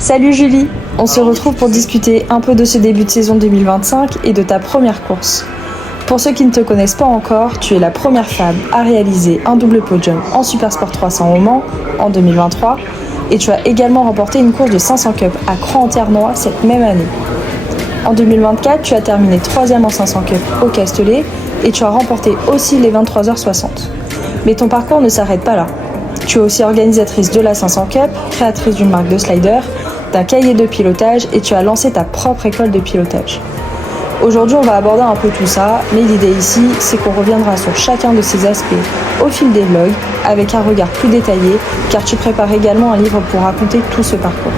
Salut Julie, on se retrouve pour discuter un peu de ce début de saison 2025 et de ta première course. Pour ceux qui ne te connaissent pas encore, tu es la première femme à réaliser un double podium en Supersport 300 au Mans en 2023 et tu as également remporté une course de 500 Cup à Cran-en-Ternois cette même année. En 2024, tu as terminé 3e en 500 Cup au Castellet et tu as remporté aussi les 23h60. Mais ton parcours ne s'arrête pas là. Tu es aussi organisatrice de la 500 Cup, créatrice d'une marque de slider, d'un cahier de pilotage et tu as lancé ta propre école de pilotage. Aujourd'hui, on va aborder un peu tout ça, mais l'idée ici, c'est qu'on reviendra sur chacun de ces aspects au fil des vlogs, avec un regard plus détaillé, car tu prépares également un livre pour raconter tout ce parcours.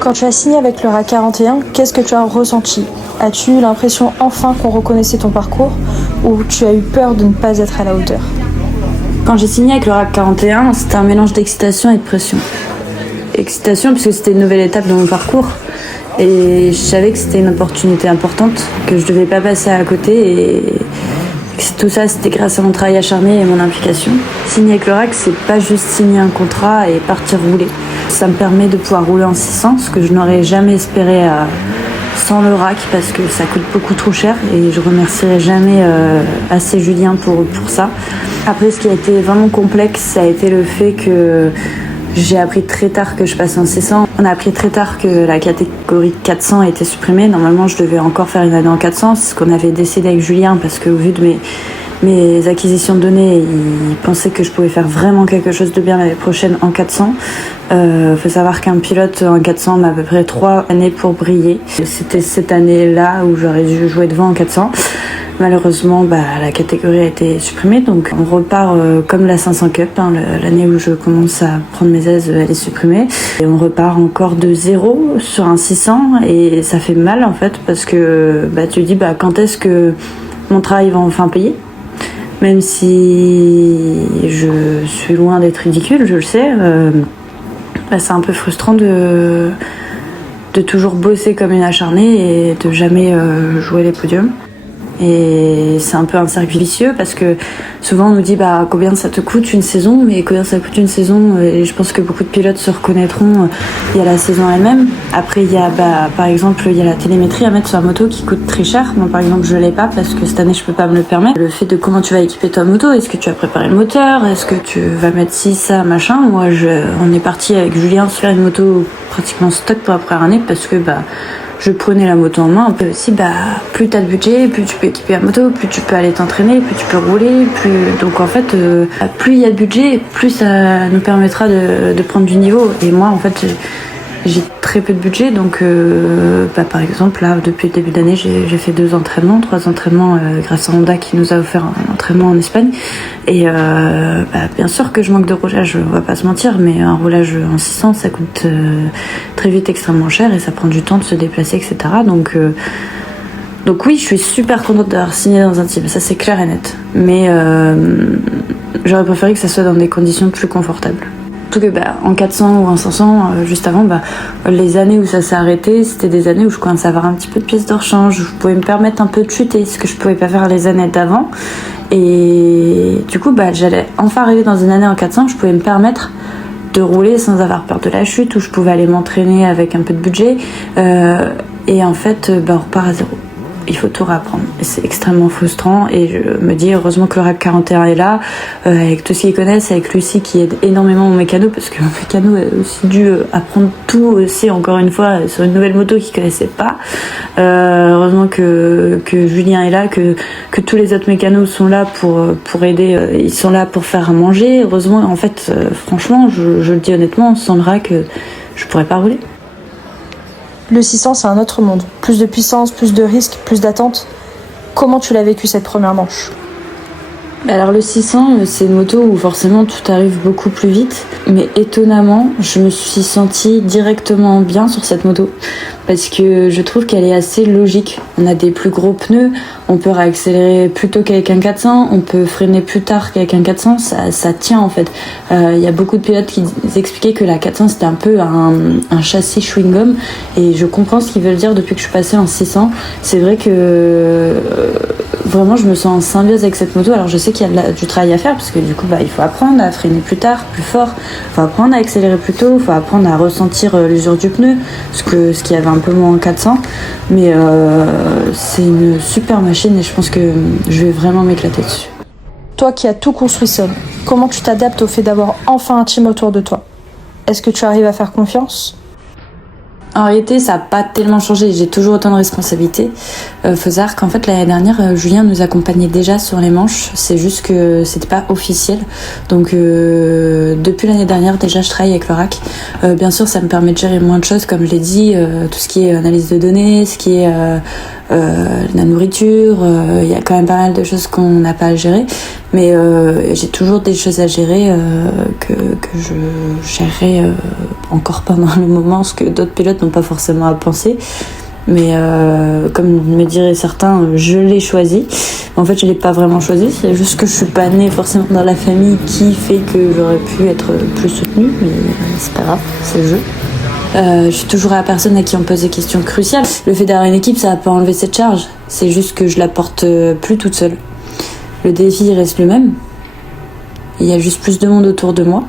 Quand tu as signé avec le RAC 41, qu'est-ce que tu as ressenti? As-tu eu l'impression enfin qu'on reconnaissait ton parcours ou tu as eu peur de ne pas être à la hauteur? Quand j'ai signé avec le RAC 41, c'était un mélange d'excitation et de pression. Excitation parce que c'était une nouvelle étape dans mon parcours et je savais que c'était une opportunité importante, que je devais pas passer à côté et tout ça c'était grâce à mon travail acharné et mon implication. Signer avec le RAC, c'est pas juste signer un contrat et partir rouler. Ça me permet de pouvoir rouler en 600, ce que je n'aurais jamais espéré sans le RAC parce que ça coûte beaucoup trop cher et je remercierai jamais assez Julien pour ça. Après, ce qui a été vraiment complexe, ça a été le fait que j'ai appris très tard que je passais en 600. On a appris très tard que la catégorie 400 a été supprimée. Normalement, je devais encore faire une année en 400. C'est ce qu'on avait décidé avec Julien parce qu'au vu de mes acquisitions de données, il pensait que je pouvais faire vraiment quelque chose de bien l'année prochaine en 400. Faut savoir qu'un pilote en 400 m'a à peu près 3 années pour briller. C'était cette année-là où j'aurais dû jouer devant en 400. Malheureusement, la catégorie a été supprimée, donc on repart comme la 500 Cup. L'année où je commence à prendre mes aises, elle est supprimée. Et on repart encore de zéro sur un 600 et ça fait mal en fait parce que tu dis quand est-ce que mon travail va enfin payer? Même si je suis loin d'être ridicule, je le sais, c'est un peu frustrant de toujours bosser comme une acharnée et de jamais jouer les podiums. Et c'est un peu un cercle vicieux parce que souvent on nous dit combien ça te coûte une saison, mais combien ça coûte une saison, et je pense que beaucoup de pilotes se reconnaîtront. Il y a la saison elle-même, après il y a par exemple il y a la télémétrie à mettre sur la moto qui coûte très cher. Moi par exemple je l'ai pas parce que cette année je peux pas me le permettre. Le fait de comment tu vas équiper ta moto, est-ce que tu vas préparer le moteur, est-ce que tu vas mettre ci, ça, machin. Moi on est parti avec Julien se faire une moto pratiquement stock pour la première année parce que je prenais la moto en main. Puis aussi, plus t'as de budget, plus tu peux équiper la moto, plus tu peux aller t'entraîner, plus tu peux rouler, donc en fait, plus il y a de budget, plus ça nous permettra de prendre du niveau. Et moi, en fait, j'ai très peu de budget, donc par exemple, là, depuis le début d'année, j'ai fait 3 entraînements grâce à Honda qui nous a offert un entraînement en Espagne. Et bien sûr que je manque de roulage, on va pas se mentir, mais un roulage en 600, ça coûte très vite extrêmement cher et ça prend du temps de se déplacer, etc. Donc oui, je suis super contente d'avoir signé dans un team, ça c'est clair et net. Mais j'aurais préféré que ça soit dans des conditions plus confortables. Surtout que en 400 ou en 500, juste avant, les années où ça s'est arrêté, c'était des années où je commençais à avoir un petit peu de pièces de rechange, où je pouvais me permettre un peu de chuter, ce que je pouvais pas faire les années d'avant. Et du coup, j'allais enfin arriver dans une année en 400 où je pouvais me permettre de rouler sans avoir peur de la chute, où je pouvais aller m'entraîner avec un peu de budget. Et en fait, on repart à zéro. Il faut tout réapprendre. Et c'est extrêmement frustrant et je me dis heureusement que le RAC 41 est là, avec tout ce qu'ils connaissent, avec Lucie qui aide énormément mon mécano parce que mon mécano a aussi dû apprendre tout aussi encore une fois sur une nouvelle moto qu'il connaissait pas. Heureusement que Julien est là, que tous les autres mécanos sont là pour aider, ils sont là pour faire à manger. Heureusement, en fait, franchement, je le dis honnêtement, sans le RAC, je pourrais pas rouler. Le 600, c'est un autre monde. Plus de puissance, plus de risques, plus d'attentes. Comment tu l'as vécu cette première manche? Alors le 600, c'est une moto où forcément tout arrive beaucoup plus vite, mais étonnamment, je me suis sentie directement bien sur cette moto parce que je trouve qu'elle est assez logique. On a des plus gros pneus, on peut réaccélérer plus tôt qu'avec un 400, on peut freiner plus tard qu'avec un 400, ça tient en fait. Y a beaucoup de pilotes qui expliquaient que la 400 c'était un peu un châssis chewing-gum et je comprends ce qu'ils veulent dire depuis que je suis passée en 600. C'est vrai que vraiment je me sens en symbiose avec cette moto. Alors je sais qu'il y a du travail à faire parce que du coup il faut apprendre à freiner plus tard, plus fort, il faut apprendre à accélérer plus tôt, il faut apprendre à ressentir l'usure du pneu, ce qu'il y avait un peu moins en 400, mais c'est une super machine et je pense que je vais vraiment m'éclater dessus. Toi qui as tout construit seul, comment tu t'adaptes au fait d'avoir enfin un team autour de toi? Est-ce que tu arrives à faire confiance? En réalité, ça n'a pas tellement changé. J'ai toujours autant de responsabilités. Faut savoir qu'en fait, l'année dernière, Julien nous accompagnait déjà sur les manches. C'est juste que c'était pas officiel. Donc, depuis l'année dernière, déjà, je travaille avec le RAC. Bien sûr, ça me permet de gérer moins de choses, comme je l'ai dit, tout ce qui est analyse de données, ce qui est la nourriture. Il y a quand même pas mal de choses qu'on n'a pas à gérer. Mais j'ai toujours des choses à gérer que je gérerai encore pendant le moment, ce que d'autres pilotes n'ont pas forcément à penser. Mais comme me diraient certains, je l'ai choisi. En fait, je l'ai pas vraiment choisi. C'est juste que je suis pas née forcément dans la famille qui fait que j'aurais pu être plus soutenue. Mais c'est pas grave, c'est le jeu. Je suis toujours la personne à qui on pose des questions cruciales. Le fait d'avoir une équipe, ça va pas enlever cette charge. C'est juste que je la porte plus toute seule. Le défi reste le même. Il y a juste plus de monde autour de moi.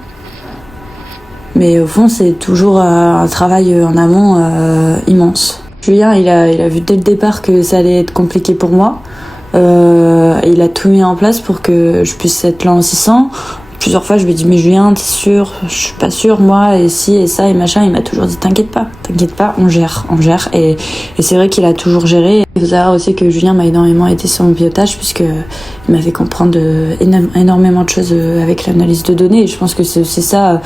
Mais au fond, c'est toujours un travail en amont immense. Julien, il a vu dès le départ que ça allait être compliqué pour moi. Il a tout mis en place pour que je puisse être là en 600. Plusieurs fois, je lui ai dit, mais Julien, t'es sûr? Je suis pas sûre, moi, et si, et ça, et machin. Il m'a toujours dit, t'inquiète pas, on gère. Et c'est vrai qu'il a toujours géré. Il faut savoir aussi que Julien m'a énormément aidé sur mon pilotage, puisqu'il m'a fait comprendre énormément de choses avec l'analyse de données. Et je pense que c'est aussi ça,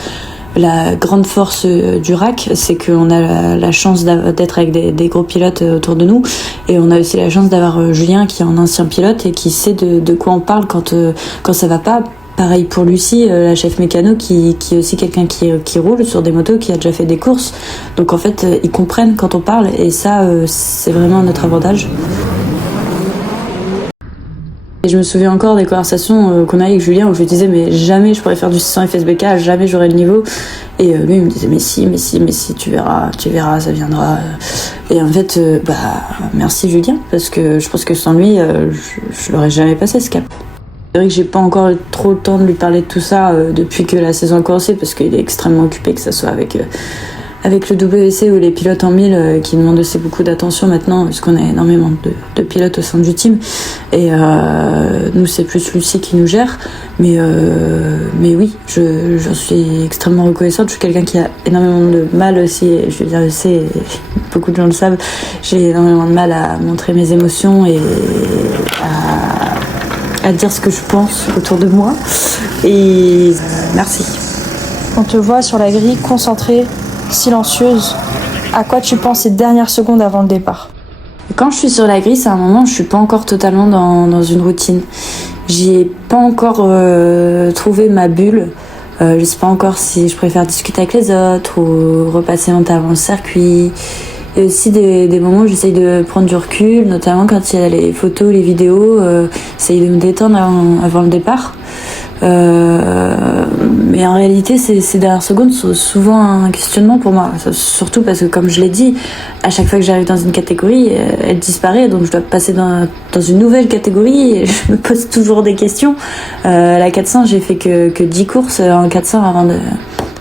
la grande force du RAC, c'est qu'on a la chance d'être avec des gros pilotes autour de nous. Et on a aussi la chance d'avoir Julien, qui est un ancien pilote et qui sait de quoi on parle quand ça va pas. Pareil pour Lucie, la chef mécano, qui est aussi quelqu'un qui roule sur des motos, qui a déjà fait des courses. Donc en fait, ils comprennent quand on parle et ça, c'est vraiment notre avantage. Et je me souviens encore des conversations qu'on a avec Julien où je lui disais mais jamais je pourrais faire du 600 FSBK, jamais j'aurais le niveau. Et lui il me disait mais si, tu verras, ça viendra. Et en fait, merci Julien, parce que je pense que sans lui, je l'aurais jamais passé ce cap. C'est vrai que j'ai pas encore eu trop le temps de lui parler de tout ça depuis que la saison a commencé, parce qu'il est extrêmement occupé, que ça soit avec le WC ou les pilotes en 1000 qui demandent aussi beaucoup d'attention maintenant, parce qu'on a énormément de pilotes au sein du team. Et nous, c'est plus Lucie qui nous gère. Mais oui, j'en suis extrêmement reconnaissante. Je suis quelqu'un qui a énormément de mal aussi, et je veux dire, je sais, beaucoup de gens le savent, j'ai énormément de mal à montrer mes émotions et à dire ce que je pense autour de moi. Et merci. On te voit sur la grille, concentrée, silencieuse. À quoi tu penses ces dernières secondes avant le départ? Quand je suis sur la grille, c'est un moment où je suis pas encore totalement dans une routine. J'y ai pas encore trouvé ma bulle. Je sais pas encore si je préfère discuter avec les autres ou repasser mon temps avant le circuit. Et aussi des moments où j'essaye de prendre du recul, notamment quand il y a les photos, les vidéos, j'essaye de me détendre avant le départ. Mais en réalité, ces dernières secondes sont souvent un questionnement pour moi. Surtout parce que, comme je l'ai dit, à chaque fois que j'arrive dans une catégorie, elle disparaît. Donc je dois passer dans une nouvelle catégorie et je me pose toujours des questions. La 400, j'ai fait que 10 courses en 400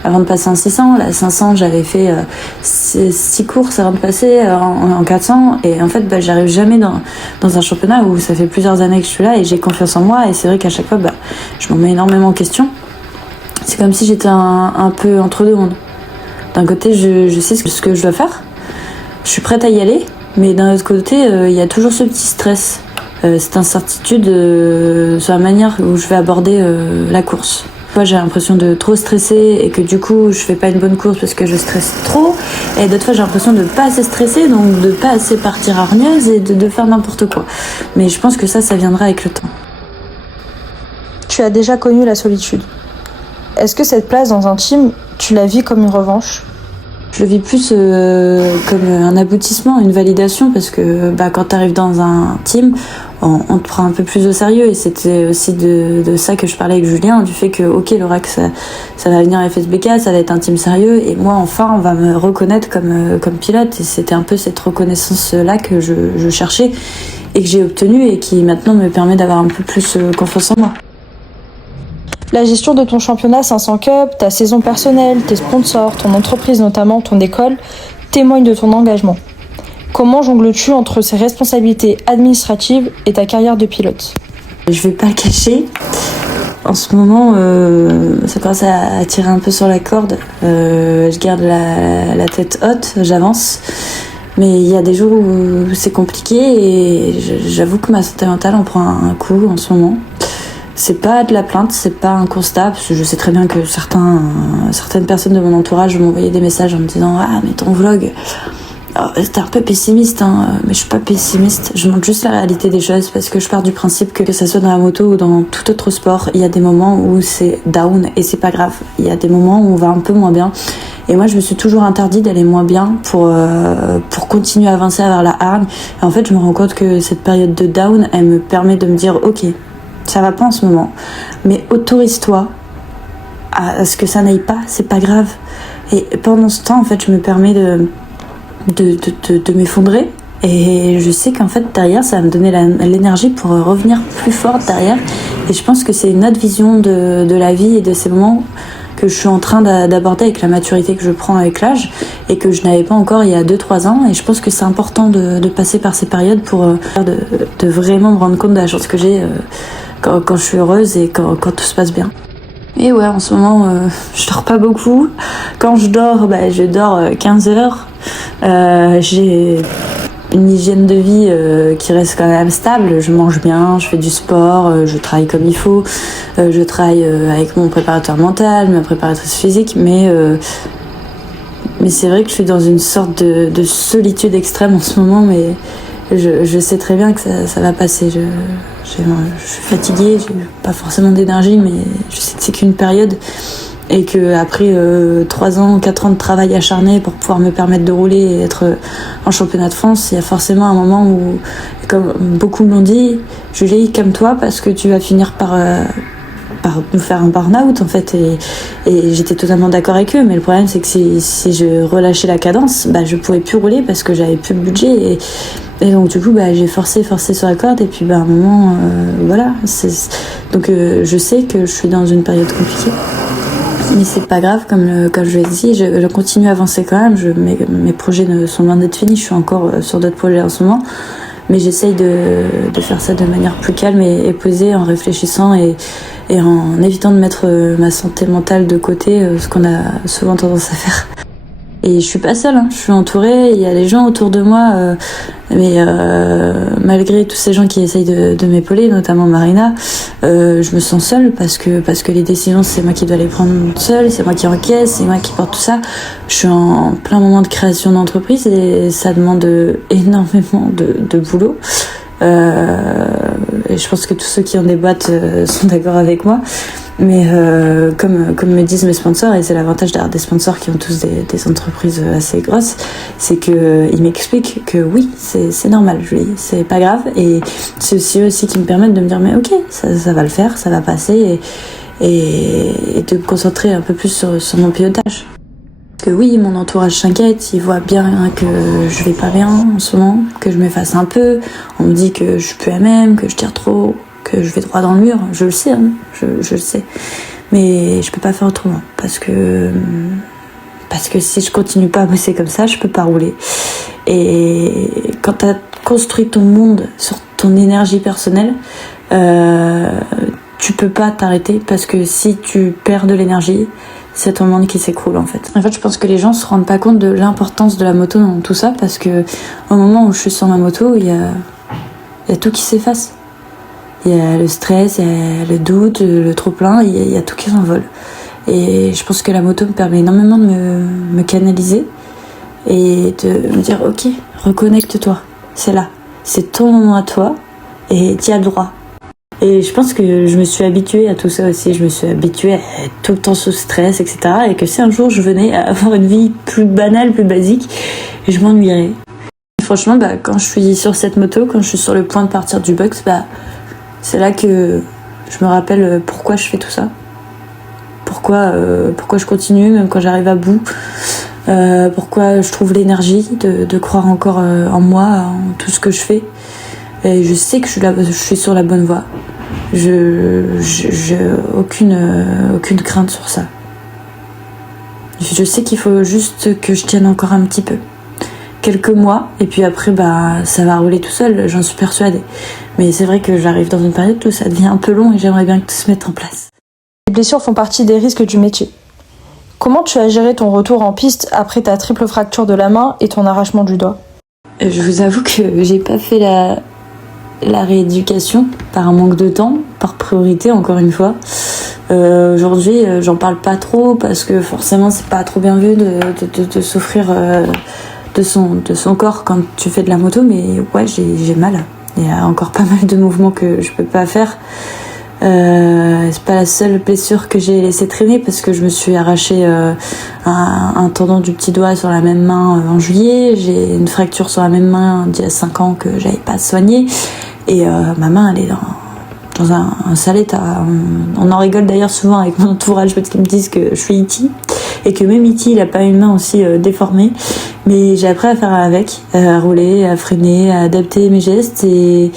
avant de passer en 600. La 500, j'avais fait 6 courses avant de passer en 400. Et en fait, j'arrive jamais dans un championnat où ça fait plusieurs années que je suis là et j'ai confiance en moi. Et c'est vrai qu'à chaque fois, je m'en mets énormément en question. C'est comme si j'étais un peu entre deux mondes. D'un côté, je sais ce que je dois faire. Je suis prête à y aller. Mais d'un autre côté, il y a toujours ce petit stress. Cette incertitude sur la manière où je vais aborder la course. Moi, j'ai l'impression de trop stresser et que du coup, je fais pas une bonne course parce que je stresse trop. Et d'autres fois, j'ai l'impression de pas assez stresser, donc de pas assez partir hargneuse et de faire n'importe quoi. Mais je pense que ça viendra avec le temps. tu as déjà connu la solitude. Est-ce que cette place dans un team, tu la vis comme une revanche ? Je le vis plus comme un aboutissement, une validation, parce que quand tu arrives dans un team, on te prend un peu plus au sérieux. Et c'était aussi de ça que je parlais avec Julien, du fait que, ok, l'Orac, ça va venir FSBK, ça va être un team sérieux, et moi, enfin, on va me reconnaître comme pilote. Et c'était un peu cette reconnaissance-là que je cherchais et que j'ai obtenue et qui maintenant me permet d'avoir un peu plus confiance en moi. La gestion de ton championnat 500 Cup, ta saison personnelle, tes sponsors, ton entreprise notamment, ton école, témoignent de ton engagement. Comment jongles-tu entre ces responsabilités administratives et ta carrière de pilote ? Je vais pas le cacher. En ce moment, ça commence à tirer un peu sur la corde. Je garde la tête haute, j'avance. Mais il y a des jours où c'est compliqué et j'avoue que ma santé mentale en prend un coup en ce moment. C'est pas de la plainte, c'est pas un constat, parce que je sais très bien que certaines personnes de mon entourage m'envoyaient des messages en me disant « Ah, mais ton vlog, t'es un peu pessimiste, hein. » Mais je suis pas pessimiste, je montre juste la réalité des choses, parce que je pars du principe que ça soit dans la moto ou dans tout autre sport, il y a des moments où c'est down et c'est pas grave. Il y a des moments où on va un peu moins bien. Et moi, je me suis toujours interdit d'aller moins bien pour continuer à avancer vers la hargne. Et en fait, je me rends compte que cette période de down, elle me permet de me dire « Ok, ça va pas en ce moment, mais autorise-toi à ce que ça n'aille pas, c'est pas grave. » Et pendant ce temps, en fait, je me permets de m'effondrer. Et je sais qu'en fait, derrière, ça va me donner l'énergie pour revenir plus forte derrière. Et je pense que c'est une autre vision de la vie et de ces moments que je suis en train d'aborder avec la maturité que je prends avec l'âge et que je n'avais pas encore il y a 2-3 ans. Et je pense que c'est important de passer par ces périodes pour de vraiment me rendre compte de la chance que j'ai quand je suis heureuse et quand tout se passe bien. Et ouais, en ce moment, je dors pas beaucoup. Quand je dors, je dors 15 heures. J'ai une hygiène de vie qui reste quand même stable. Je mange bien, je fais du sport, je travaille comme il faut. Je travaille avec mon préparateur mental, ma préparatrice physique, mais c'est vrai que je suis dans une sorte de solitude extrême en ce moment, mais je sais très bien que ça va passer. Je suis fatiguée, j'ai pas forcément d'énergie, mais je sais que c'est qu'une période et que après 3 ans, 4 ans de travail acharné pour pouvoir me permettre de rouler et être en championnat de France, il y a forcément un moment où, comme beaucoup me l'ont dit, Julie, calme-toi parce que tu vas finir par me faire un burn-out en fait, et j'étais totalement d'accord avec eux, mais le problème c'est que si je relâchais la cadence, je pouvais plus rouler parce que j'avais plus le budget et donc du coup j'ai forcé sur la corde et puis à un moment voilà, donc je sais que je suis dans une période compliquée, mais c'est pas grave, comme je l'ai dit, je continue à avancer quand même. Mes projets ne sont loin d'être finis, je suis encore sur d'autres projets en ce moment, mais j'essaye de faire ça de manière plus calme et posée, en réfléchissant et en évitant de mettre ma santé mentale de côté, ce qu'on a souvent tendance à faire. Et je suis pas seule, je suis entourée, il y a des gens autour de moi, mais malgré tous ces gens qui essayent de m'épauler, notamment Marina, je me sens seule parce que les décisions, c'est moi qui dois les prendre seule, c'est moi qui encaisse, c'est moi qui porte tout ça. Je suis en plein moment de création d'entreprise et ça demande énormément de boulot. Et je pense que tous ceux qui ont des boîtes sont d'accord avec moi. Mais comme me disent mes sponsors, et c'est l'avantage d'avoir des sponsors qui ont tous des entreprises assez grosses, c'est que ils m'expliquent que oui, c'est normal, Julie, c'est pas grave, et c'est aussi eux aussi qui me permettent de me dire mais ok, ça va le faire, ça va passer, et de me concentrer un peu plus sur mon pilotage. Que oui, mon entourage s'inquiète, il voit bien que je vais pas bien en ce moment, que je m'efface un peu, on me dit que je suis plus MM, que je tire trop, que je vais droit dans le mur, je le sais, je le sais, mais je peux pas faire autrement, parce que si je continue pas à bosser comme ça, je peux pas rouler. Et quand t'as construit ton monde sur ton énergie personnelle, tu peux pas t'arrêter, parce que si tu perds de l'énergie, c'est ton monde qui s'écroule en fait. En fait, je pense que les gens se rendent pas compte de l'importance de la moto dans tout ça, parce que au moment où je suis sur ma moto, il y a tout qui s'efface. Il y a le stress, il y a le doute, le trop-plein, il y a tout qui s'envole. Et je pense que la moto me permet énormément de me canaliser et de me dire ok, reconnecte-toi, c'est là, c'est ton moment à toi et t'y as le droit. Et je pense que je me suis habituée à tout ça aussi. Je me suis habituée à être tout le temps sous stress, etc. Et que si un jour je venais à avoir une vie plus banale, plus basique, je m'ennuierais. Franchement, quand je suis sur cette moto, quand je suis sur le point de partir du box, c'est là que je me rappelle pourquoi je fais tout ça. Pourquoi je continue, même quand j'arrive à bout. Pourquoi je trouve l'énergie de croire encore en moi, en tout ce que je fais. Et je sais que je suis sur la bonne voie. J'ai aucune crainte sur ça. Je sais qu'il faut juste que je tienne encore un petit peu. Quelques mois, et puis après, ça va rouler tout seul, j'en suis persuadée. Mais c'est vrai que j'arrive dans une période où ça devient un peu long et j'aimerais bien que tout se mette en place. Les blessures font partie des risques du métier. Comment tu as géré ton retour en piste après ta triple fracture de la main et ton arrachement du doigt ? Je vous avoue que j'ai pas fait la rééducation par un manque de temps, par priorité encore une fois. Aujourd'hui, j'en parle pas trop parce que forcément c'est pas trop bien vu de souffrir de son corps quand tu fais de la moto, mais ouais, j'ai mal. Il y a encore pas mal de mouvements que je peux pas faire. C'est pas la seule blessure que j'ai laissé traîner parce que je me suis arraché un tendon du petit doigt sur la même main en juillet. J'ai une fracture sur la même main d'il y a 5 ans que j'avais pas soignée. Et ma main, elle est dans un sale état. On en rigole d'ailleurs souvent avec mon entourage parce qu'ils me disent que je suis E.T. et que même E.T. il a pas une main aussi déformée. Mais j'ai appris à faire avec, à rouler, à freiner, à adapter mes gestes et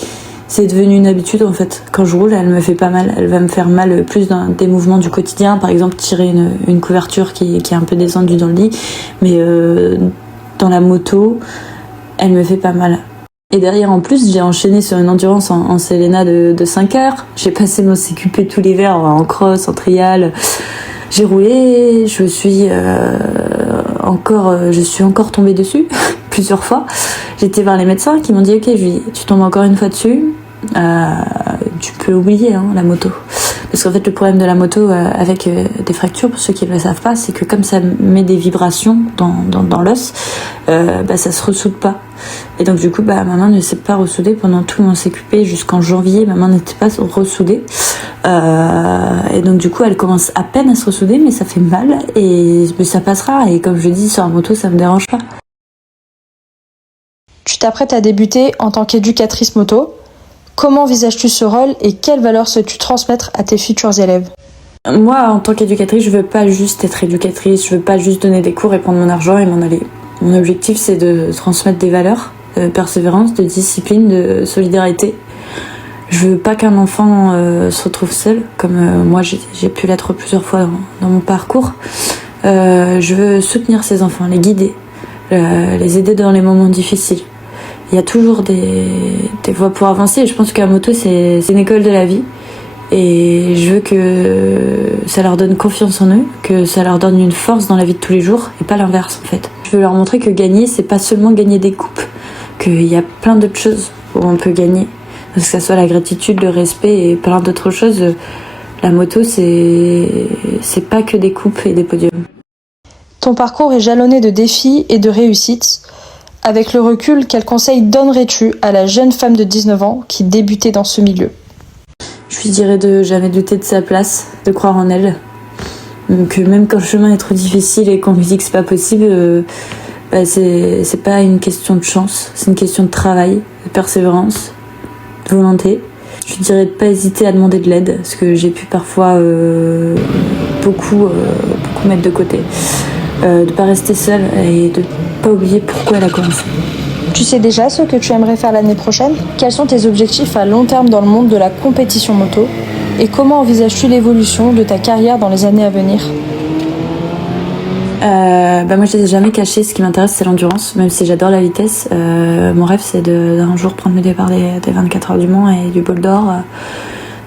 c'est devenu une habitude en fait. Quand je roule, elle me fait pas mal. Elle va me faire mal plus dans des mouvements du quotidien. Par exemple, tirer une couverture qui est un peu descendue dans le lit. Mais dans la moto, elle me fait pas mal. Et derrière, en plus, j'ai enchaîné sur une endurance en Selena de 5 heures. J'ai passé mon CQP tout l'hiver en cross, en trial. J'ai roulé, je suis encore tombée dessus plusieurs fois. J'étais voir les médecins qui m'ont dit ok, tu tombes encore une fois dessus, tu peux oublier la moto. Parce qu'en fait le problème de la moto avec des fractures, pour ceux qui ne le savent pas, c'est que comme ça met des vibrations dans l'os, ça se ressoude pas. Et donc du coup ma main ne s'est pas ressoudée pendant tout mon CQP jusqu'en janvier, ma main n'était pas ressoudée. Et donc du coup elle commence à peine à se ressouder, mais ça fait mal mais ça passera. Et comme je dis, sur la moto ça me dérange pas. Tu t'apprêtes à débuter en tant qu'éducatrice moto. Comment envisages-tu ce rôle et quelles valeurs souhaites-tu transmettre à tes futurs élèves ? Moi, en tant qu'éducatrice, je veux pas juste être éducatrice, je veux pas juste donner des cours et prendre mon argent et m'en aller. Mon objectif, c'est de transmettre des valeurs, de persévérance, de discipline, de solidarité. Je veux pas qu'un enfant se retrouve seul, comme moi j'ai pu l'être plusieurs fois dans mon parcours. Je veux soutenir ces enfants, les guider, les aider dans les moments difficiles. Il y a toujours des voies pour avancer et je pense qu'à moto c'est une école de la vie et je veux que ça leur donne confiance en eux, que ça leur donne une force dans la vie de tous les jours et pas l'inverse en fait. Je veux leur montrer que gagner c'est pas seulement gagner des coupes, qu'il y a plein d'autres choses où on peut gagner, que ce soit la gratitude, le respect et plein d'autres choses. La moto c'est pas que des coupes et des podiums. Ton parcours est jalonné de défis et de réussites. Avec le recul, quel conseil donnerais-tu à la jeune femme de 19 ans qui débutait dans ce milieu ? Je lui dirais de jamais douter de sa place, de croire en elle. Que même quand le chemin est trop difficile et qu'on lui dit que c'est pas possible, c'est pas une question de chance, c'est une question de travail, de persévérance, de volonté. Je lui dirais de pas hésiter à demander de l'aide, parce que j'ai pu parfois beaucoup mettre de côté. De pas rester seule et de pas oublier pourquoi elle a commencé. Tu sais déjà ce que tu aimerais faire l'année prochaine ? Quels sont tes objectifs à long terme dans le monde de la compétition moto ? Et comment envisages-tu l'évolution de ta carrière dans les années à venir ? Moi je l'ai jamais caché, ce qui m'intéresse c'est l'endurance, même si j'adore la vitesse. Mon rêve c'est d'un jour prendre le départ des 24 heures du Mans et du Bol d'Or.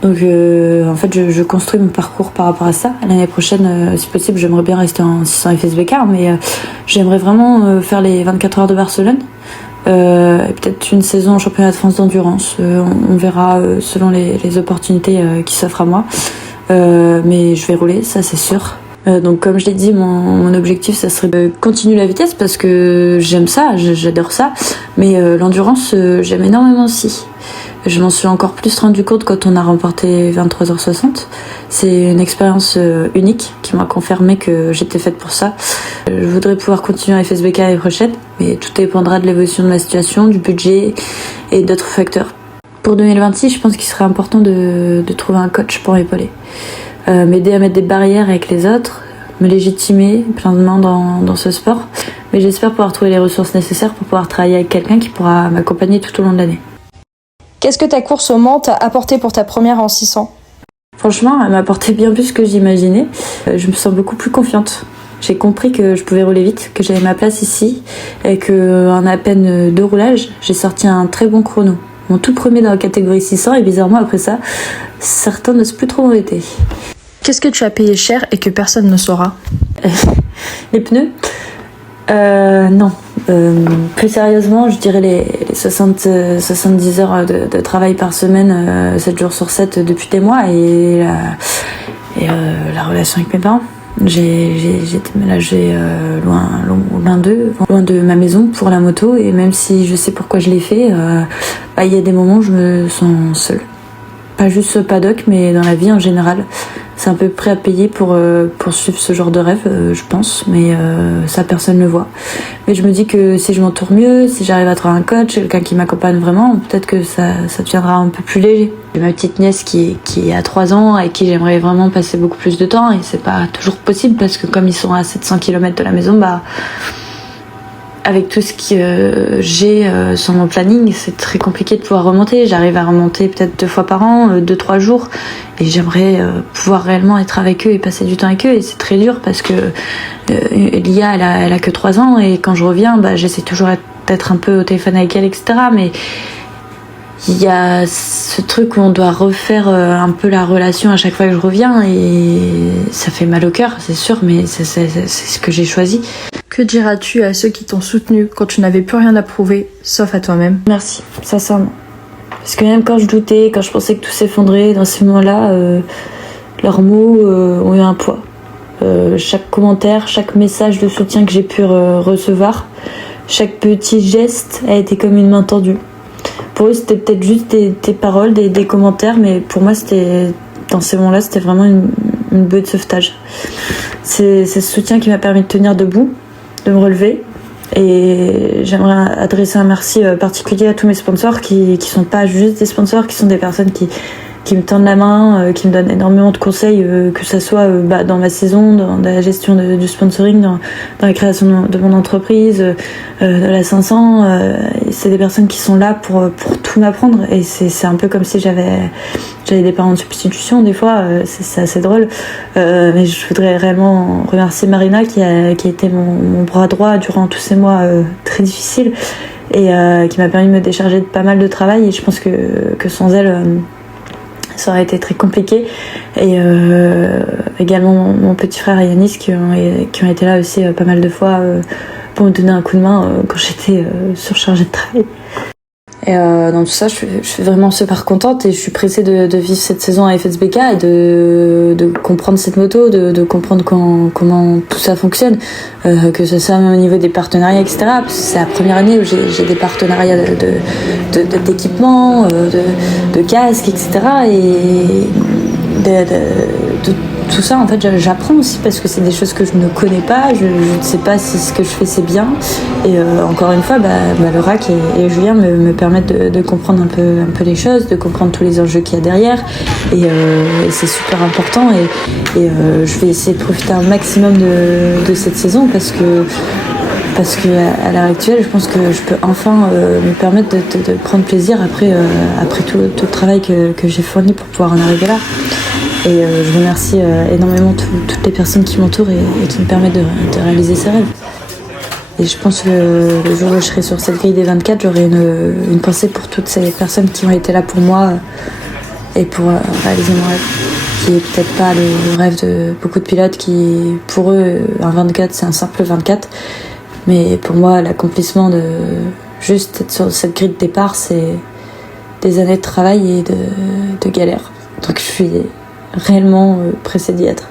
Donc en fait je construis mon parcours par rapport à ça. L'année prochaine, si possible, j'aimerais bien rester en 600 FSBK, mais j'aimerais vraiment faire les 24 heures de Barcelone. Et peut-être une saison en championnat de France d'endurance. On verra selon les opportunités qui s'offrent à moi. Mais je vais rouler, ça c'est sûr. Donc comme je l'ai dit, mon objectif ça serait de continuer la vitesse parce que j'aime ça, j'adore ça. Mais l'endurance, j'aime énormément aussi. Je m'en suis encore plus rendu compte quand on a remporté 23h60. C'est une expérience unique qui m'a confirmé que j'étais faite pour ça. Je voudrais pouvoir continuer à FSBK l'année prochaine, mais tout dépendra de l'évolution de ma situation, du budget et d'autres facteurs. Pour 2026, je pense qu'il serait important de trouver un coach pour m'épauler. M'aider à mettre des barrières avec les autres, me légitimer pleinement dans ce sport. Mais j'espère pouvoir trouver les ressources nécessaires pour pouvoir travailler avec quelqu'un qui pourra m'accompagner tout au long de l'année. Qu'est-ce que ta course au Mans t'a apporté pour ta première en 600 ? Franchement, elle m'a apporté bien plus que j'imaginais. Je me sens beaucoup plus confiante. J'ai compris que je pouvais rouler vite, que j'avais ma place ici et qu'en à peine 2 roulages, j'ai sorti un très bon chrono. Mon tout premier dans la catégorie 600 et bizarrement après ça, certains n'osent plus trop m'embêter. Qu'est-ce que tu as payé cher et que personne ne saura ? Les pneus non. Plus sérieusement, je dirais les 70 heures de travail par semaine, 7 jours sur 7 depuis des mois et la relation avec mes parents. J'ai été ménagée loin d'eux, loin de ma maison pour la moto et même si je sais pourquoi je l'ai fait, il y a des moments où je me sens seule. Pas juste au paddock, mais dans la vie en général. C'est un peu prêt à payer pour suivre ce genre de rêve, je pense, mais ça personne ne le voit. Mais je me dis que si je m'entoure mieux, si j'arrive à trouver un coach, quelqu'un qui m'accompagne vraiment, peut-être que ça deviendra un peu plus léger. J'ai ma petite nièce qui a 3 ans, avec qui j'aimerais vraiment passer beaucoup plus de temps, et c'est pas toujours possible parce que comme ils sont à 700 km de la maison, avec tout ce que j'ai sur mon planning, c'est très compliqué de pouvoir remonter. J'arrive à remonter peut-être 2 fois par an, 2-3 jours. Et j'aimerais pouvoir réellement être avec eux et passer du temps avec eux. Et c'est très dur parce que Lia, elle a que 3 ans. Et quand je reviens, j'essaie toujours d'être un peu au téléphone avec elle, etc. Mais il y a ce truc où on doit refaire un peu la relation à chaque fois que je reviens. Et ça fait mal au cœur, c'est sûr, mais c'est ce que j'ai choisi. Que diras-tu à ceux qui t'ont soutenu quand tu n'avais plus rien à prouver, sauf à toi-même ? Merci, sincèrement. Parce que même quand je doutais, quand je pensais que tout s'effondrait, dans ces moments-là, leurs mots ont eu un poids. Chaque commentaire, chaque message de soutien que j'ai pu recevoir, chaque petit geste a été comme une main tendue. Pour eux, c'était peut-être juste des paroles, des commentaires, mais pour moi, dans ces moments-là, c'était vraiment une bouée de sauvetage. C'est ce soutien qui m'a permis de tenir debout, de me relever. Et j'aimerais adresser un merci particulier à tous mes sponsors qui sont pas juste des sponsors, qui sont des personnes qui me tendent la main, qui me donnent énormément de conseils, que ça soit dans ma saison, dans la gestion du sponsoring, dans la création de mon entreprise, de la 500. C'est des personnes qui sont là pour tout m'apprendre et c'est un peu comme si j'avais des parents de substitution des fois, c'est assez drôle. Mais je voudrais réellement remercier Marina qui a été mon bras droit durant tous ces mois très difficiles et qui m'a permis de me décharger de pas mal de travail et je pense que sans elle ça aurait été très compliqué. Et également mon petit frère et Yanis qui ont été là aussi pas mal de fois pour me donner un coup de main quand j'étais surchargée de travail. Et dans tout ça, je suis vraiment super contente et je suis pressée de vivre cette saison à FSBK et de comprendre cette moto, de comprendre comment tout ça fonctionne, que ce soit au niveau des partenariats, etc. Parce que c'est la première année où j'ai des partenariats d'équipements, de casques, etc. Et de tout ça, en fait, j'apprends aussi parce que c'est des choses que je ne connais pas, je ne sais pas si ce que je fais c'est bien. Et encore une fois, le RAC et Julien me permettent de comprendre un peu les choses, de comprendre tous les enjeux qu'il y a derrière. Et c'est super important. Et je vais essayer de profiter un maximum de cette saison parce que à l'heure actuelle, je pense que je peux enfin me permettre de prendre plaisir après tout le travail que j'ai fourni pour pouvoir en arriver là. Et je remercie énormément toutes les personnes qui m'entourent et qui me permettent de réaliser ces rêves. Et je pense que le jour où je serai sur cette grille des 24, j'aurai une pensée pour toutes ces personnes qui ont été là pour moi et pour réaliser mon rêve. Qui est peut-être pas le rêve de beaucoup de pilotes qui, pour eux, un 24, c'est un simple 24. Mais pour moi, l'accomplissement de juste être sur cette grille de départ, c'est des années de travail et de galère. Donc je suis réellement pressée d'y être.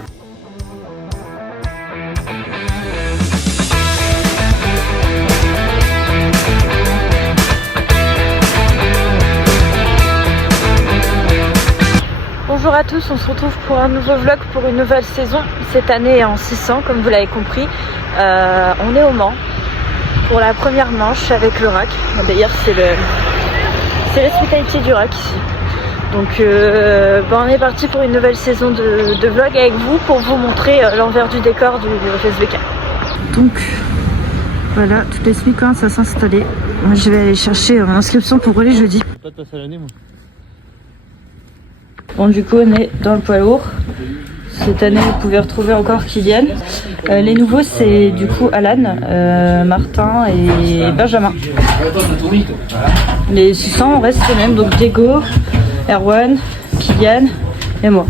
Bonjour à tous, on se retrouve pour un nouveau vlog pour une nouvelle saison. Cette année en 600 comme vous l'avez compris. On est au Mans pour la première manche avec le RAC. D'ailleurs c'est l'hospitalité du RAC ici. Donc on est parti pour une nouvelle saison de vlog avec vous pour vous montrer l'envers du décor du FSBK. Donc voilà, toutes les SMIC commencent à s'installer. Moi je vais aller chercher mon inscription pour rouler jeudi. Pas de passer à l'année moi. Bon du coup on est dans le poids lourd. Cette année vous pouvez retrouver encore Kylian. Les nouveaux c'est du coup Alan, Martin et Benjamin. Les 600 on reste les mêmes, donc Diego, Erwan, Kylian et moi.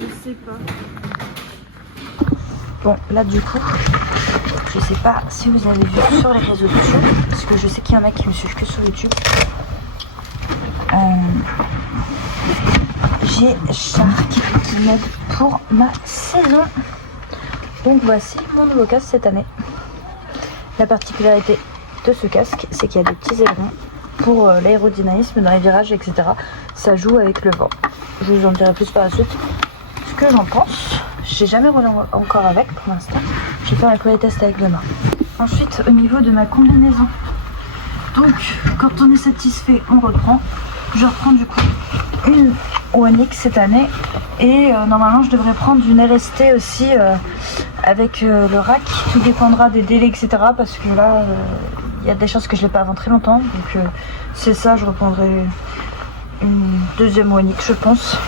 Je sais pas. Bon, là du coup, je sais pas si vous avez vu sur les réseaux sociaux, parce que je sais qu'il y en a qui me suivent que sur YouTube. J'ai Shark qui m'aide pour ma saison. Donc voici mon nouveau casque cette année. La particularité de ce casque, c'est qu'il y a des petits ailerons pour l'aérodynamisme dans les virages, etc. Ça joue avec le vent. Je vous en dirai plus par la suite ce que j'en pense. J'ai jamais roulé encore avec pour l'instant. J'ai fait un alcool test avec le main. Ensuite, au niveau de ma combinaison. Donc, quand on est satisfait, on reprend. Je reprends du coup une One X cette année. Et normalement, je devrais prendre une LST aussi avec le rack. Tout dépendra des délais, etc. Parce que là, il y a des chances que je ne l'ai pas avant très longtemps. Donc, c'est ça, je reprendrai une deuxième One X, je pense.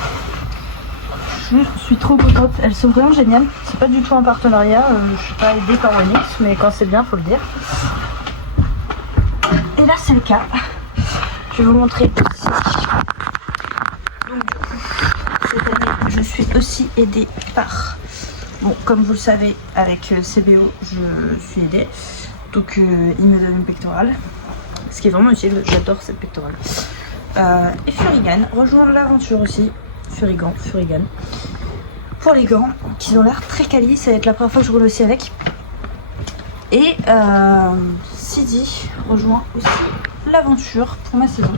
Je suis trop contente, elles sont vraiment géniales. C'est pas du tout un partenariat, je suis pas aidée par One X, mais quand c'est bien, faut le dire. Et là, c'est le cas. Je vais vous montrer ici. Donc, du coup, cette année, je suis aussi aidée par. Bon, comme vous le savez, avec CBO, je suis aidée. Donc, il me donne une pectorale. Ce qui est vraiment utile, j'adore cette pectorale. Et Furigan, rejoindre l'aventure aussi. Furigan. Pour les gants, qui ont l'air très quali, ça va être la première fois que je roule aussi avec. Et Sidi rejoint aussi l'aventure pour ma saison.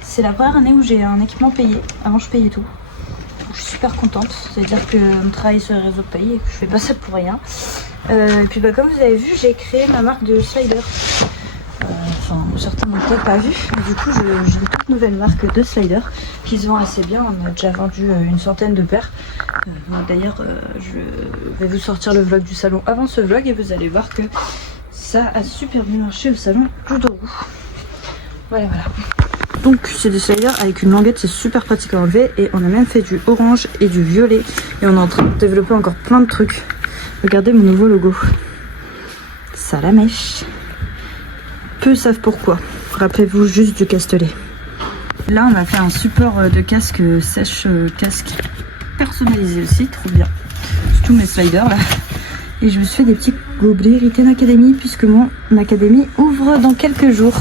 C'est la première année où j'ai un équipement payé. Avant je payais tout. Donc, je suis super contente. C'est-à-dire que mon travail sur les réseaux paye et que je fais pas ça pour rien. Et puis comme vous avez vu, j'ai créé ma marque de slider. Enfin, certains n'ont peut-être pas vu, mais du coup j'ai une toute nouvelle marque de slider qui se vend assez bien. On a déjà vendu une centaine de paires. D'ailleurs, je vais vous sortir le vlog du salon avant ce vlog et vous allez voir que ça a super bien marché au salon du Dourou. Voilà. Donc c'est des sliders avec une languette, c'est super pratique à enlever et on a même fait du orange et du violet et on est en train de développer encore plein de trucs. Regardez mon nouveau logo. Ça la mèche. Peu savent pourquoi. Rappelez-vous juste du Castellet. Là, on a fait un support de casque sèche, casque personnalisé aussi, trop bien. C'est tous mes sliders là. Et je me suis fait des petits gobelets Riten Academy puisque mon académie ouvre dans quelques jours.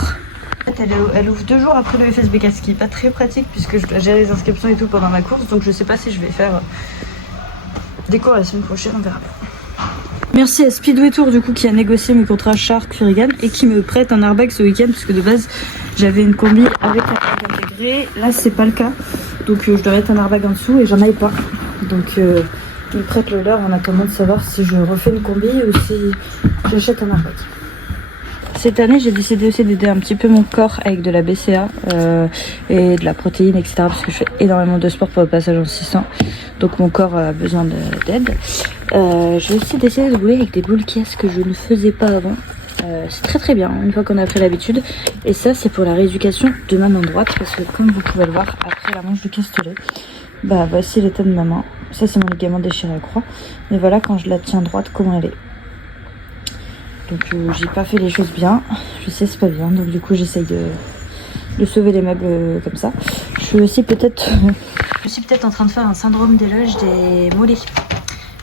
En fait, elle ouvre 2 jours après le FSBK, ce qui n'est pas très pratique puisque je dois gérer les inscriptions et tout pendant ma course. Donc je sais pas si je vais faire des cours la semaine prochaine, on verra bien. Merci à Speedway Tour du coup qui a négocié mes contrats Shark Furigan et qui me prête un airbag ce week-end puisque de base j'avais une combi avec un airbag intégré. Là c'est pas le cas, donc je dois mettre un airbag en dessous et j'en avais pas. Donc ils me prêtent le leur en attendant de savoir si je refais une combi ou si j'achète un airbag. Cette année, j'ai décidé aussi d'aider un petit peu mon corps avec de la BCA et de la protéine, etc. Parce que je fais énormément de sport pour le passage en 600. Donc mon corps a besoin d'aide. J'ai aussi décidé de rouler avec des boules caisses que je ne faisais pas avant. C'est très très bien, une fois qu'on a pris l'habitude. Et ça, c'est pour la rééducation de ma main droite. Parce que comme vous pouvez le voir, après la manche du Castellet, bah voici l'état de ma main. Ça, c'est mon ligament déchiré à croix. Mais voilà, quand je la tiens droite, comment elle est. Donc j'ai pas fait les choses bien, je sais c'est pas bien, donc du coup j'essaye de sauver les meubles comme ça. Je suis aussi peut-être en train de faire un syndrome d'éloge des mollets.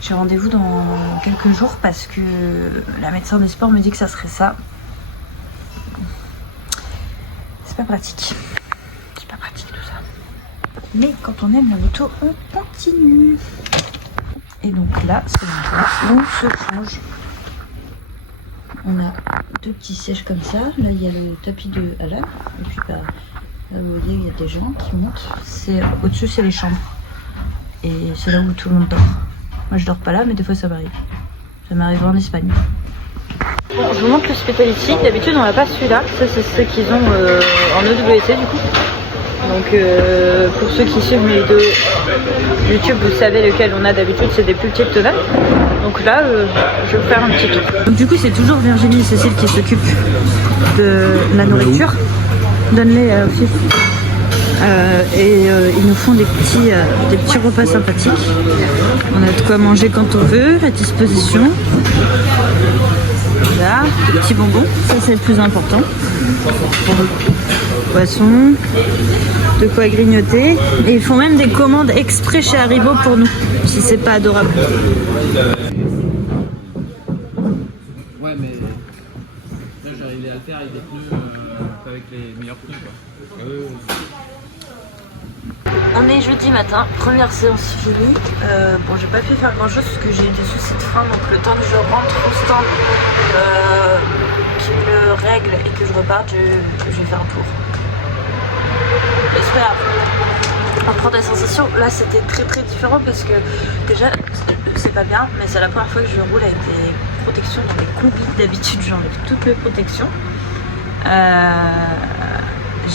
J'ai rendez-vous dans quelques jours parce que la médecin des sports me dit que ça serait ça. C'est pas pratique. C'est pas pratique tout ça. Mais quand on aime la moto, on continue. Et Et donc là, c'est l'endroit où on se change. On a 2 petits sièges comme ça. Là, il y a le tapis de Alan. Et puis là, vous voyez, il y a des gens qui montent. Au-dessus, c'est les chambres. Et c'est là où tout le monde dort. Moi, je dors pas là, mais des fois, ça m'arrive. Ça m'arrive en Espagne. Bon, je vous montre l'hospitality. D'habitude, on n'a pas celui-là. Ça, c'est ce qu'ils ont en EWC, du coup. Donc, pour ceux qui suivent mes vidéos YouTube, vous savez lequel on a d'habitude. C'est des plus petites toilettes. Donc là, je vais vous faire un petit tour. Donc, du coup, c'est toujours Virginie et Cécile qui s'occupent de la nourriture. Donne-les aussi. Ils nous font des petits repas sympathiques. On a de quoi manger quand on veut, à disposition. Voilà, des petits bonbons, ça c'est le plus important. Poisson, de quoi grignoter. Et ils font même des commandes exprès chez Haribo pour nous, si c'est pas adorable. Ouais, mais là j'arrivais à le faire avec des pneus, pas avec les meilleurs pneus quoi. On est jeudi matin, première séance finie. Bon, j'ai pas pu faire grand chose parce que j'ai eu des soucis de frein, donc le temps que je rentre au stand, qu'il me le règle et que je reparte, je vais faire un tour. J'espère. En prendre des sensations, là c'était très différent parce que déjà c'est pas bien, mais c'est la première fois que je roule avec des protections dans des combis. D'habitude j'enlève toutes mes protections.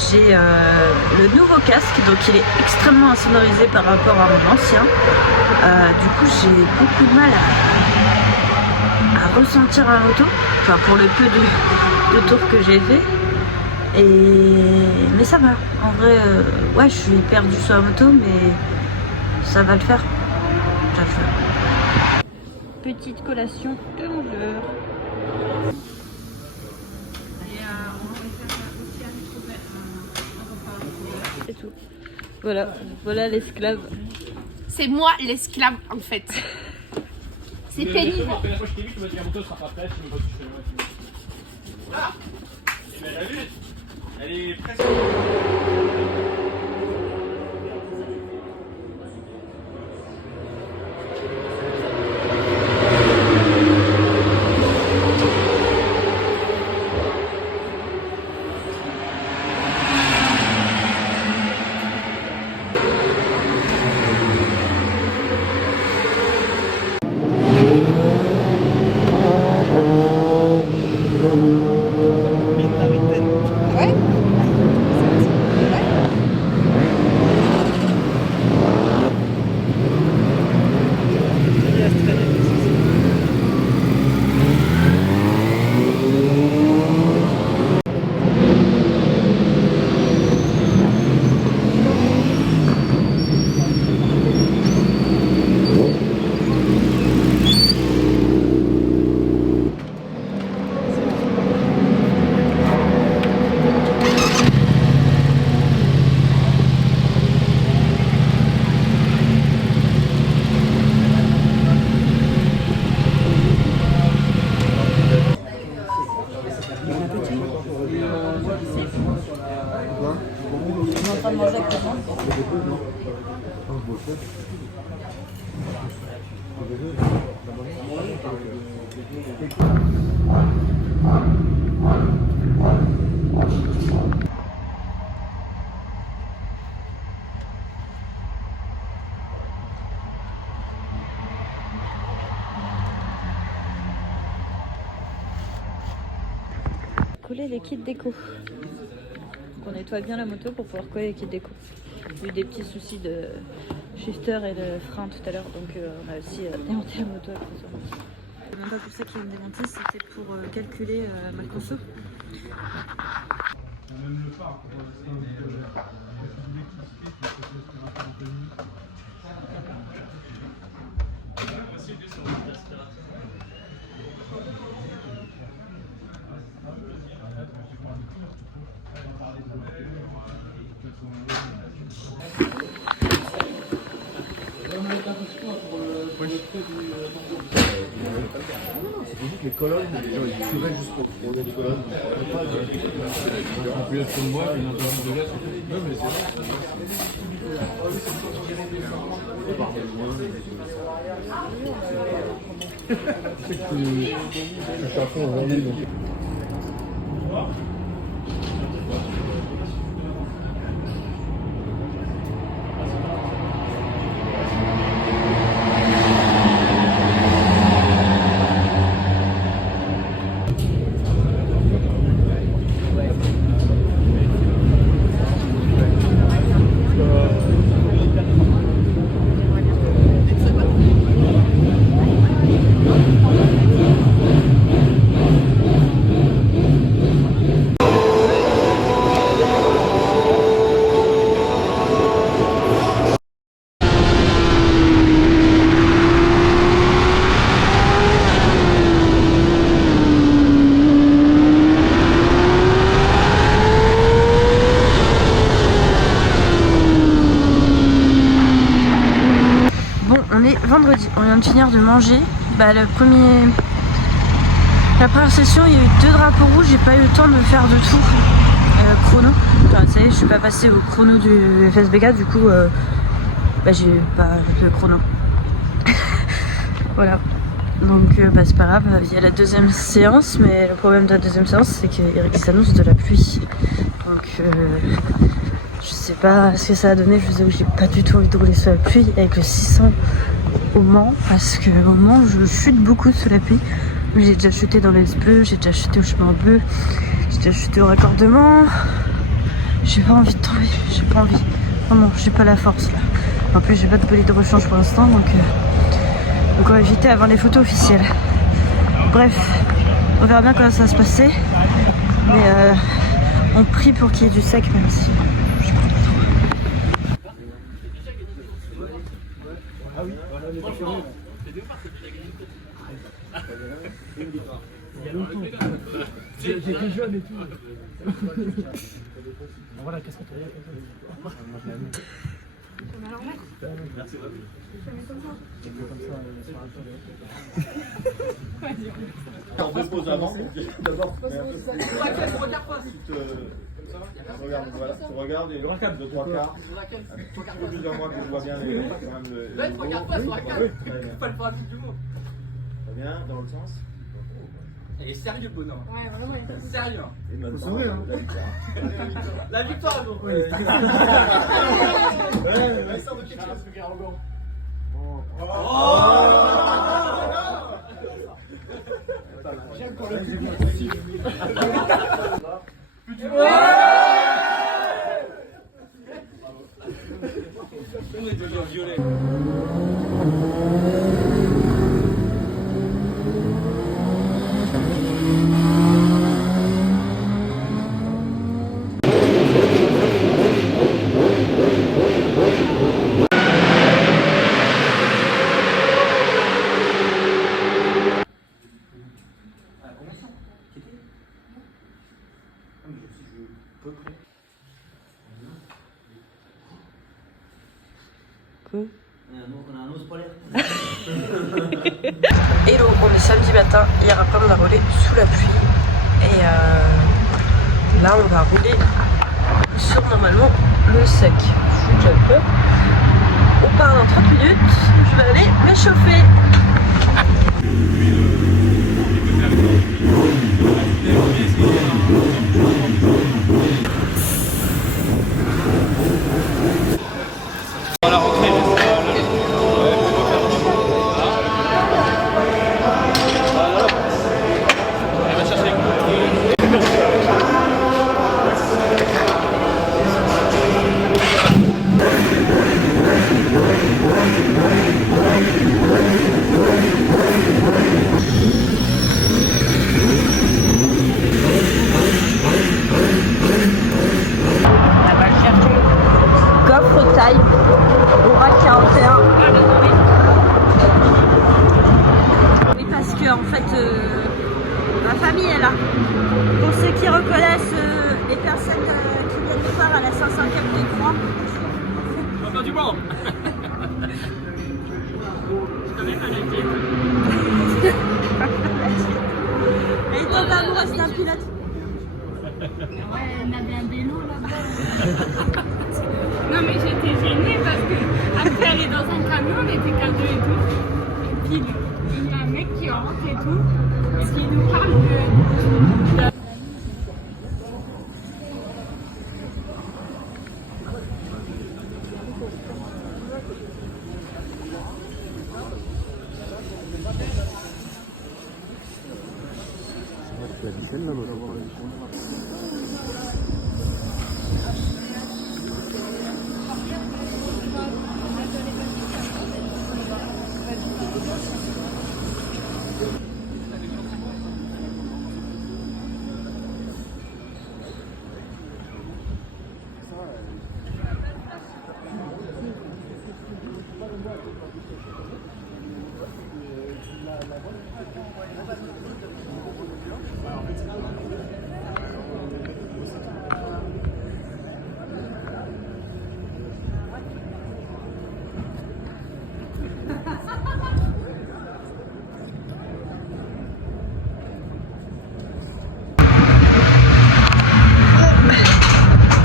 J'ai le nouveau casque, donc il est extrêmement insonorisé par rapport à mon ancien. Du coup j'ai beaucoup de mal à ressentir un auto, enfin pour le peu de tours que j'ai fait. Mais ça va, en vrai, ouais je suis perdue sur la moto, mais ça va le faire. Ça va le faire. Petite collation de 11h. C'est tout. Voilà l'esclave. C'est moi l'esclave en fait. C'est pénible. La première fois que je t'ai vu, tu m'as dit la moto sera pas prête, je me vois que je fais. Ah, et bien la vue, elle est presque. Coller les kits déco. Donc on nettoie bien la moto pour pouvoir coller les kits déco. J'ai eu des petits soucis de shifter et de frein tout à l'heure, donc on a aussi démonté la moto après ça. C'est même pas pour ça qu'ils me démonté, c'était pour calculer ma conso. C'est juste les colonnes, les gens ils tueraient juste pour des colonnes. On peut être comme moi, une interview de gaz. Non, mais c'est vrai. Je sais que tu es à fond aujourd'hui. Donc... On est vendredi, on vient de finir de manger. La première session, il y a eu 2 drapeaux rouges, j'ai pas eu le temps de faire de tour chrono. Enfin, ça y est, je suis pas passée au chrono du FSBK, du coup, j'ai pas de chrono. Voilà. Donc, c'est pas grave, il y a la deuxième séance, mais le problème de la deuxième séance, c'est qu'il s'annonce de la pluie. Donc, je sais pas ce que ça a donné, je vous avoue que j'ai pas du tout envie de rouler sous la pluie avec le 600 au Mans, parce que au Mans je chute beaucoup sous la pluie. J'ai déjà chuté dans les bleus, j'ai déjà chuté au chemin bleu, j'ai déjà chuté au raccordement. J'ai pas envie de tomber, j'ai pas envie. Vraiment, j'ai pas la force là. En plus j'ai pas de bolide de rechange pour l'instant, donc on va éviter avant les photos officielles. Bref, on verra bien comment ça va se passer. Mais on prie pour qu'il y ait du sec, même si je crois pas trop. J'étais jeune et tout. Voilà, qu'est-ce que tu as Merci. On dépose avant, d'abord. Regarde, voilà, tu regardes et 2-3 quarts. Plusieurs mois que je vois bien les. Regarde pas, sur la carte. Pas le pratique du monde. Très bien, dans l'autre sens. Il est sérieux, le bonhomme. Ouais, vraiment, il est Sérieux. Faut sauver, hein. La victoire, bon. Ouais, Alexandre de quelque chose. j'aime quand le public. On est déjà violet. Hello, on est samedi matin. Hier après on a roulé sous la pluie. Et là on va rouler sur normalement le sec. Je suis déjà un peu. On part dans 30 minutes. Je vais aller m'échauffer. Ma famille est là. Pour ceux qui reconnaissent les personnes qui viennent nous voir à la 500e des Croix. Du bon. Je Non mais j'étais gênée parce que après elle est dans un camion, on était qu'à deux et tout. Et puis il y a un mec qui rentre et tout. Et qui nous parle de...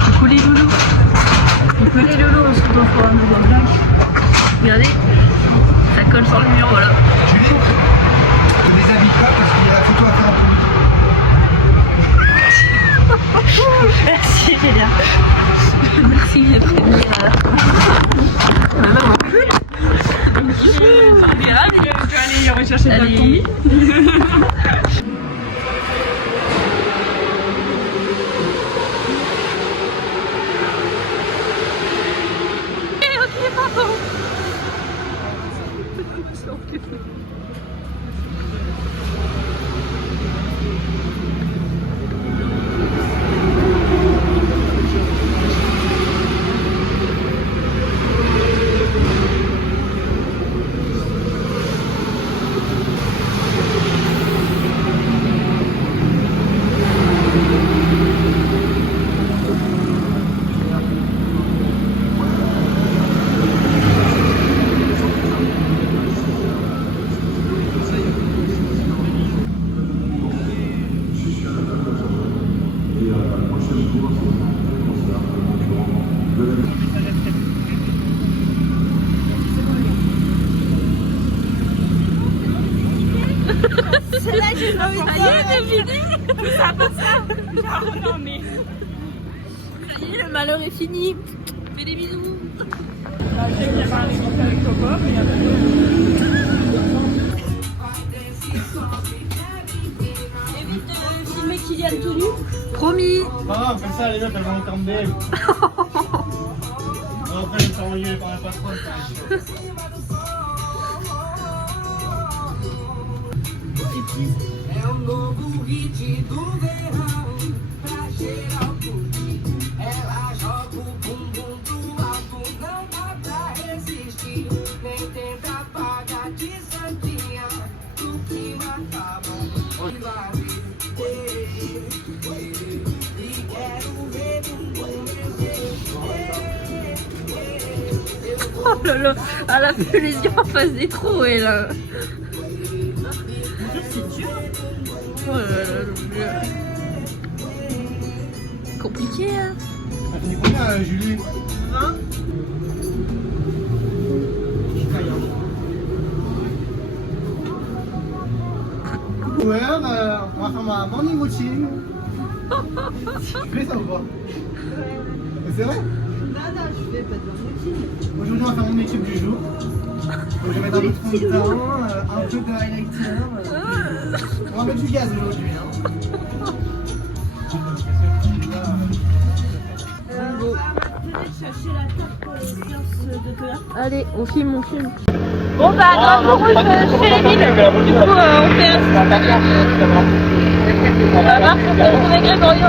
Coucou les loulous. Coucou les loulous, on se retrouve pour un nouveau vlog. Regardez, ça colle sur le mur, voilà. Julie, déshabille-toi parce qu'il y a la photo à faire en plus. Merci Gélia. Merci d'être venue. Tu vas aller rechercher de la combi. Là, j'ai pas envie de dire, c'est fini. Tout ça pour ça. Genre, non mais... Ça y est, le malheur est fini. Fais des bisous. Je sais qu'il y a pas un équipe avec Coco, mais il y a évite de filmer Kylian tout nu. Promis. Ah, comme ça, les meufs, elles vont en termes d'elle. Après, ils sont envoyés par la patronne. É o novo hit do verão, pra geral curtir. Ela joga o bumbum do alto, não dá pra resistir. Nem tenta pagar de santinha, do que mata bom. E quero ver bumbum descer. Oh là là, elle a fait les yeux en face des trous et là. Oh là là, compliqué hein. T'as fini combien, Julie? 20. Ouais, bah, on va faire ma morning routine. Tu fais ça ou pas? C'est vrai? Non, je fais pas de routine. Aujourd'hui, on va faire mon make-up du jour. Donc, je vais mettre un peu de fond de teint, un peu de highlighter. On va mettre du gaz aujourd'hui. Hein. Allez, on filme, on filme. Bon bah, drapeau rouge chez les villes. Du coup, on fait un... On va voir si on peut retrouver Grégorio.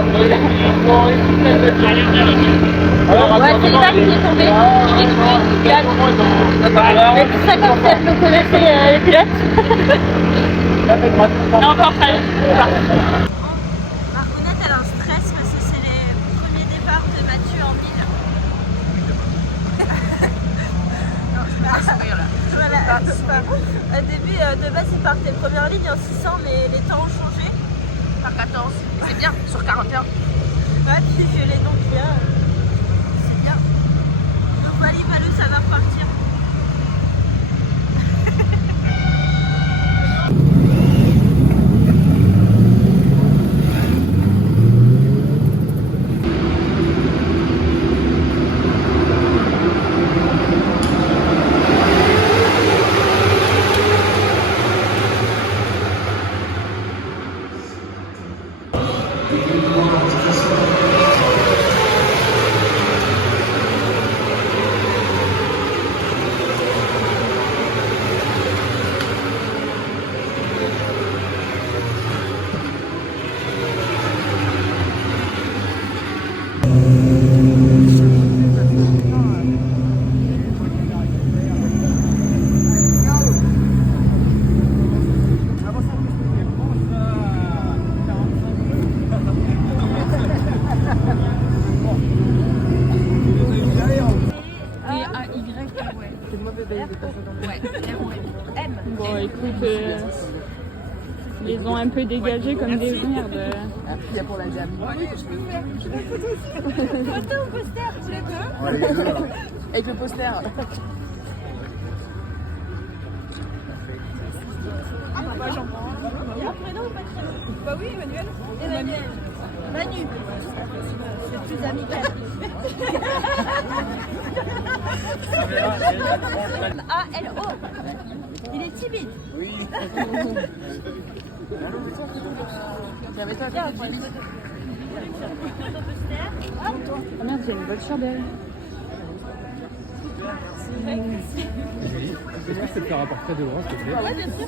Ouais, c'est Eva qui est tombée. J'ai trouvé Kylian. Mais tout ça comme si elle me connaissait les pilotes. Non, encore pas. Margounette, elle a un stress parce que c'est les premiers départs de Mathieu en ville. Non, je vais sourire là. Voilà, au début, de base, il partait première ligne en 600, mais les temps ont changé. Par 14. C'est bien, sur 41. Ouais, puis j'ai les noms qu'il y a. écoute, ils ont un peu dégagé comme des merdes. Il y a pour la dame. Photo ou poster, tu les deux? Avec le poster. Il y a un prénom ou pas de prénom? Bah oui, Emmanuel. Emmanuel. Manu. C'est plus amical. A-L-O. Il est timide. Oui. C'est avec toi. Tiens, on prend une photo. Photo poster. Ah merde, il y a une voiture derrière. Est-ce que je peux te faire un portrait de loin, s'il te plaît? Ouais, bien sûr.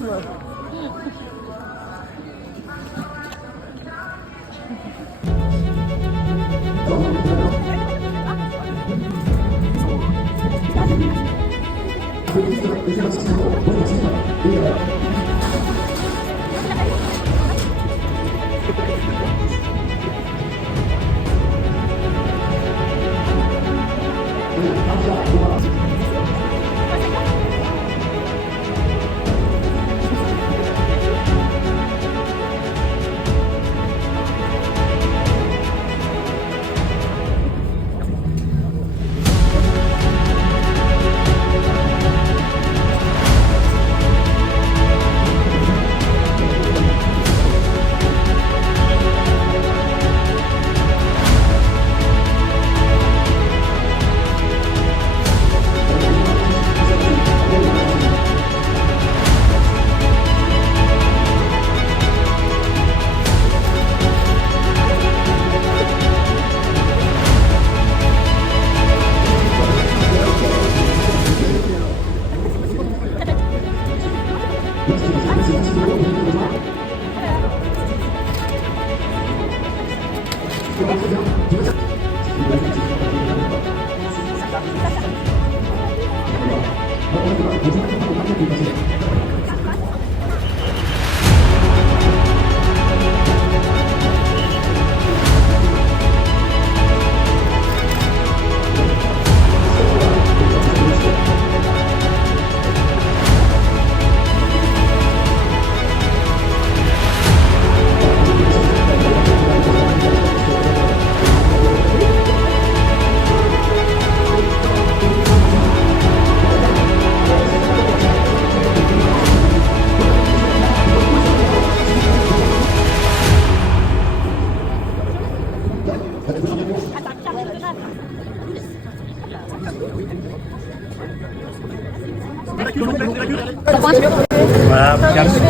Voilà,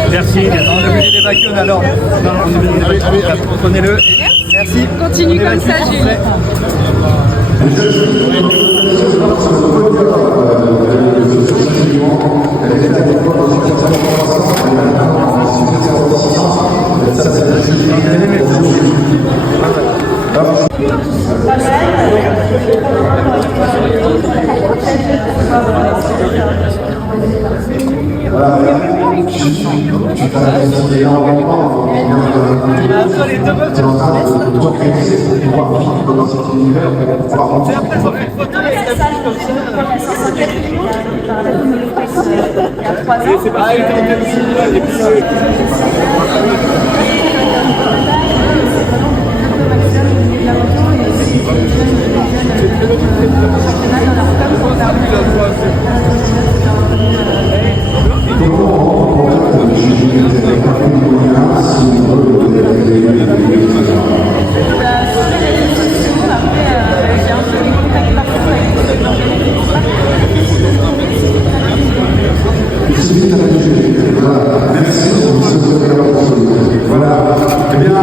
merci. On est obligé d'évacuer, alors. Prenez-le. Merci. Continue comme ça, Jules. Voilà, eh bien,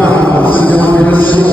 cette détermination.